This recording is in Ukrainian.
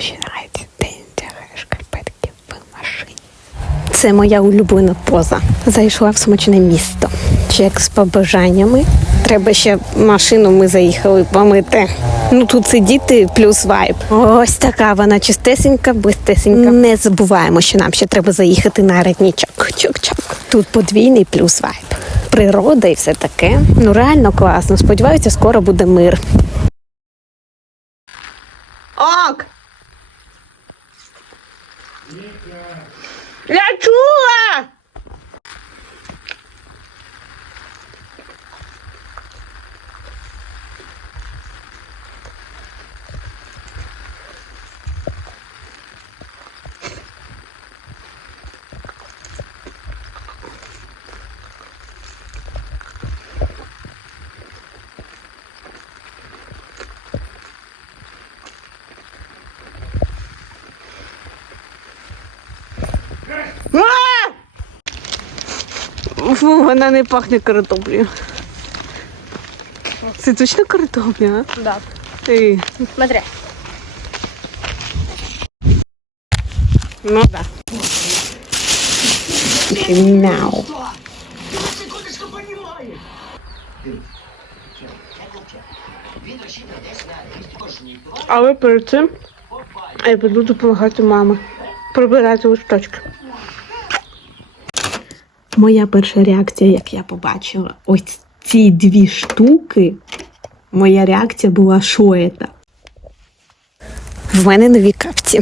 Починається день тягає шкарпетки в машині. Це моя улюблена поза. Зайшла в смачне місто. Чек з побажаннями. Треба ще машину ми заїхали помити. Ну тут сидіти плюс вайб. Ось така вона чистесенька, бистесенька. Не забуваємо, що нам ще треба заїхати на ратнічок. Чок-чок. Тут подвійний плюс вайб. Природа і все таке. Ну реально класно. Сподіваюся, скоро буде мир. Ок! Я чула! А! Фу, вона не пахне картоплею. Це точно картопля, а? Да. Ти. Смотри. Ну да. Мяу. Але перед цим я піду допомагати мамі прибирати листочки. Моя перша реакція, як я побачила ось ці дві штуки, моя реакція була що це? В мене нові капці.